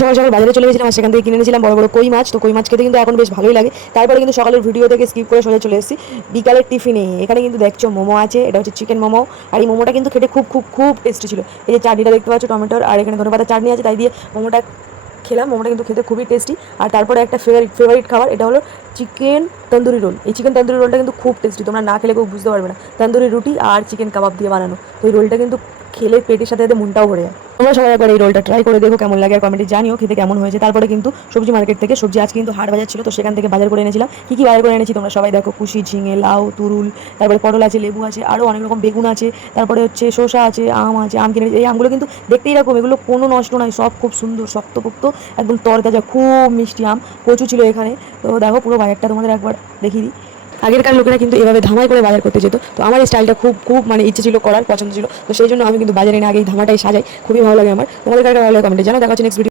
সকাল সকাল বাজারে চলে গেছিলাম আর সেখান থেকে কিনে এনেছিলাম বড় বড় কই মাছ। তো কই মাছ খেতে কিন্তু এখন বেশ ভালোই লাগে। তারপরে কিন্তু সকালের ভিডিও থেকে স্কিপ করে সোজা চলে এসেছি বিকালের টিফিনে। এখানে কিন্তু দেখছো মোমো আছে, এটা হচ্ছে চিকেন মোমো। আর এই মোমোটা কিন্তু খেতে খুব খুব খুব টেস্টি ছিল। এই যে চাটনিটা দেখতে পাচ্ছ টমেটোর, আর এখানে ধনেপাতা চাটনি আছে, তাই দিয়ে মোমোটা খেলাম। মোমোটা কিন্তু খেতে খুবই টেস্টি। আর তারপরে একটা ফেভারিট খাবার, এটা হলো চিকেন তন্দুরি রোল। এই চিকেন তন্দুরি রোলটা কিন্তু খুব টেস্টি, তোমরা না খেলে কেউ বুঝতে পারবে না। তন্দুরি রুটি আর চিকেন কাবাব দিয়ে বানানো। তো এই রোলটা কিন্তু খেলে পেটের সাথে সাথে মনটাও ভরে যায়। তোমরা সবাই একবার এই রোলটা ট্রাই করে দেখো কেমন লাগে, আর কমেন্টে জানিও খেতে কেমন হয়েছে। তারপরে কিন্তু সবজি মার্কেট থেকে সবজি, আজকে কিন্তু হাট বাজার ছিল, তো সেখান থেকে বাজার করে এনেছিলাম। কী কী বাজার করে এনেছি তোমরা সবাই দেখো, কুশি, ঝিঙে, লাউ, তুরুল, তারপরে পটল আছে, লেবু আছে, আরও অনেক রকম বেগুন আছে, তারপরে হচ্ছে শসা আছে, আম আছে। আম কিনে এই আমগুলো কিন্তু দেখতেই এরকম, এগুলো কোনো নষ্ট নয়, সব খুব সুন্দর শক্তপোক্ত, একদম তরতাজা, খুব মিষ্টি আম। কচু ছিল এখানে। তো দেখো পুরো বাজারটা তোমাদের একবার দেখিয়ে দিই। আগেরকার লোকেরা কিন্তু এভাবে ধামাই করে বাজার করতে যেত। তো আমার এই স্টাইলটা খুব খুব মানে ইচ্ছে ছিল করার, পছন্দ ছিল। তো সেই জন্য আমি কিন্তু বাজারে এনে আগে এই ধামাটাই সাজাই, খুবই ভালো লাগে আমার। তোমাদের কার ভালো লাগে কমেন্টে জানাও। দেখা হচ্ছে নেক্সট ভিডিও।